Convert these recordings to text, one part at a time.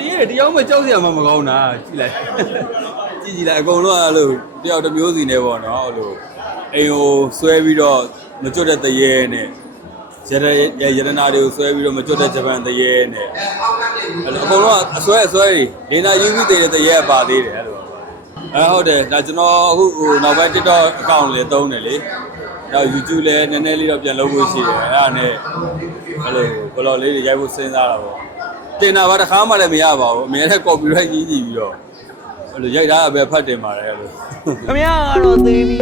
တရေတယောက်မှကြောက်စရာမှမကောင်းတာကြည့်လိုက်ကြည့်ကြည့်လိုက်အကုန်လုံးအဲ့လိုတယောက်တစ်မျိုးစီနဲ့ပေါ့နော်အဲ့လိုအိမ်ကိုဆွဲပြီးတော့မကြွတဲ့တရေနဲ့ရရရတနာတွေကိုဆွဲပြီးတော့မကြွတဲ့ဂျပန်တရေနဲ့အဲ့လိုအကုန်လုံးအဆွဲအဆွဲတွေလင်းနာယူပြီးတည်တဲ့တရေကပါသေးတယ်အဲ့လိုအဲဟုတ်တယ်ဒါကျွန်တော်အခုဟိုနောက်ပိုင်း TikTok account လေးသုံးတယ်လေနောက် YouTube လည်းနည်းနည်းလေးတော့ပြန်လုပ်ဖို့ရှိတယ်အဲ့ဒါနဲ့အဲ့လိုဘလော့လေးတွေရိုက်ဖို့စဉ်းစားတာပေါ့ တင်တာပါတစ်ခါမှလည်းမရပါဘူးအများနဲ့ copyright ကြီးကြည့်ပြီးတော့အဲ့လိုရိုက်ထားတာပဲဖတ်တင်ပါတယ်အဲ့လိုခမရကတော့သေးပြီ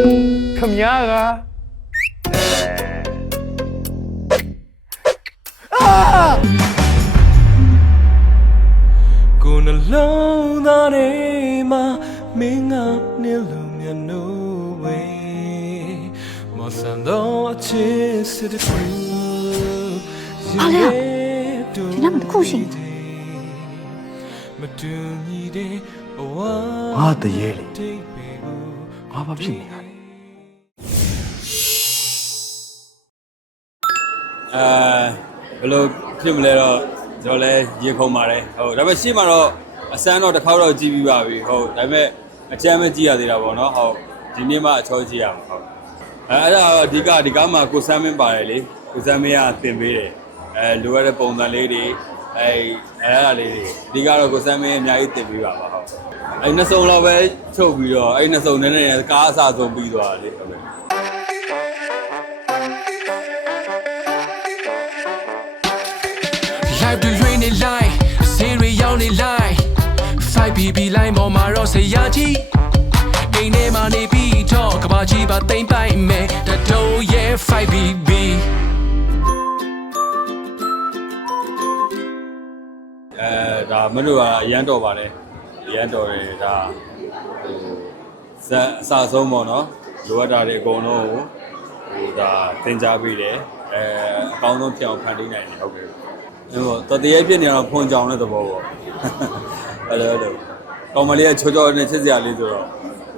ခမရကကိုယ်နှလုံးသားထဲမှာမင်းကနေလို့မြတ်နိုးဝေမဆန်တော့ချစ်စစ်တူအားလဲဒီနောက်မှာတစ်ခုရှိနေ မတူညီတဲ့ဘဝငါတရေလေတိတ်ပေကိုငါဘာဖြစ်နေတာလဲအဲဘယ်လိုဖြစ်မလဲတော့ကျွန်တော်လည်းရေခုံပါတယ်ဟုတ်ဒါပေမဲ့ရှေ့မှာတော့အစမ်းတော့တစ်ခေါက်တော့ကြည့်ပြီးပါပြီဟုတ်ဒါပေမဲ့အကြမ်းမကြည့်ရသေးတာပေါ့နော်ဟုတ်ဒီနေ့မှအချောကြည့်ရမှာဟုတ်အဲအဲ့ဒါတော့အဓိကဒီကားမှာကိုစမ်းမင်းပါတယ်လေကိုစမ်းမင်းကသင်ပေးတယ်အဲလိုရတဲ့ပုံစံလေးတွေ အဲအဲ့ဒါလေးတွေအဓိကတော့ကိုစမ်းမင်းအများကြီးသင်ပေးပါပါဟုတ်အဲ့နှစ်စုံတော့ပဲချုပ်ပြီးတော့အဲ့နှစ်စုံနဲ့နဲ့ကားအစဆုံးပြီးသွားတယ်လေဟုတ်ကဲ့ live တွေရွေးနေ line အစင်းတွေရောက်နေ line 5BB line ပေါ်မှာတော့ဆရာကြီးအိမ်ထဲမှာနေပြီးတော့ကဘာကြီးပါတိမ့်ပိုင်မယ်တတိုးရဲ့ 5BB အဲဒါမင်းတို့ကအရန်တော်ပါတယ်အရန်တော်တယ်ဒါဟိုဇက်အစဆုံးပေါ့နော်လိုအပ်တာတွေအကုန်လုံးကိုဟိုဒါသင်ကြားပေးတယ်အဲအကောင်းဆုံးပြောင်းဖန်တီးနိုင်တယ်ဟုတ်ကဲ့အဲပေါ့တတရေပြစ်နေတော့ဖွန်ကြောင်တဲ့သဘောပေါ့အဲ့လိုအဲ့လိုကောင်မလေးကချောချောနဲ့ချစ်စရာလေးဆိုတော့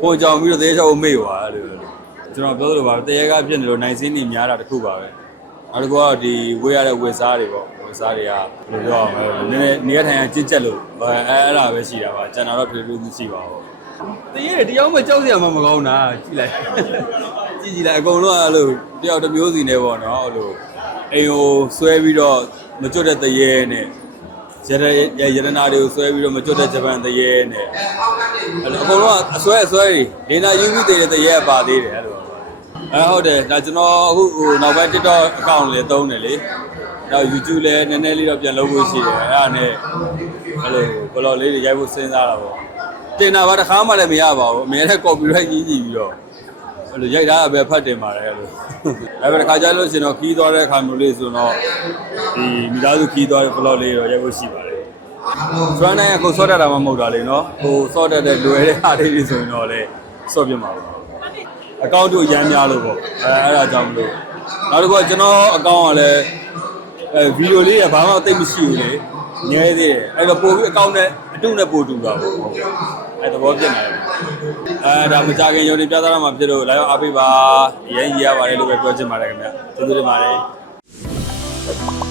ဖွန်ကြောင်ပြီးတော့တရေချောကိုမေ့သွားအဲ့လိုအဲ့လိုကျွန်တော်ပြောသလိုပါပဲတရေကပြစ်နေလို့နိုင်စင်းနေများတာတခုပါပဲ နောက်တစ်ခုကဒီဝေးရတဲ့ဝေစားတွေပေါ့ဝေစားတွေကဘယ်လိုပြောအောင်လဲနည်းနည်းနေရထိုင်ရကျင့်ကျက်လို့အဲအဲ့ဒါပဲရှိတာပါကျွန်တော်တော့ပြေလို့မရှိပါဘူးတရေတယောက်မှကြောက်စရာမှမကောင်းတာကြည့်လိုက်ကြည့်ကြည့်လိုက်အကုန်လုံးအဲ့လိုတယောက်တစ်မျိုးစီနဲ့ပေါ့နော်အဲ့လိုအိမ်ကိုဆွဲပြီးတော့မကြွတဲ့တရေနဲ့ရရရတနာတွေကိုဆွဲပြီးတော့မကြွတဲ့ဂျပန်တရေနဲ့အဲ့လိုအကုန်လုံးအဆွဲအဆွဲတွေလင်းနာယူပြီးတည်တဲ့တရေကပါသေးတယ်အဲ့လို အဲဟုတ်တယ်ဒါကျွန်တော်အခုဟိုနောက်ပိုင်း TikTok account လေးသုံးတယ်လေနောက် YouTube လည်းနည်းနည်းလေးတော့ပြန်လုပ်ဖို့ရှိတယ်အဲ့ဒါနဲ့အဲ့လိုဘလော့လေးတွေရိုက်ဖို့စဉ်းစားတာပေါ့တင်တာပါတစ်ခါမှလည်းမရပါဘူးအများနဲ့ copyright ကြီးကြည့်ပြီးတော့အဲ့လိုရိုက်ထားတာပဲဖတ်တင်ပါတယ်အဲ့လိုအဲ့ဒါတစ်ခါကြာလို့ရှင်တော့ခီးသွားတဲ့အခါမျိုးလေးဆိုတော့ဒီမိသားစုခီးသွားတဲ့ vlog လေးတော့ရိုက်ဖို့ရှိပါတယ်ကျွမ်းနိုင်ကိုစောတတ်တာမှမဟုတ်တာလေနော်ကိုစောတတ်တဲ့လွယ်တဲ့အားလေးတွေဆိုရင်တော့လေစော့ပြမှာပါ အကောင့်တို့ရမ်းများလို့ပေါ့အဲအဲ့ဒါကြောင့်မလို့နောက်တစ်ခုကကျွန်တော်အကောင့်ကလည်းအဲဗီဒီယိုလေးကဘာမှသိပ်မရှိဘူးလေငဲသေးတယ်အဲ့တော့ပို့ပြီးအကောင့်နဲ့အတုနဲ့ပို့တူတာပေါ့အဲသဘောပြတ်နေတယ်အဲဒါမကြခင်ရုံတင်ပြသရမှာဖြစ်လို့လာရောက်အားပေးပါရရင်ရရပါတယ်လို့ပဲပြောချင်ပါတယ်ခင်ဗျကျေးဇူးတင်ပါတယ်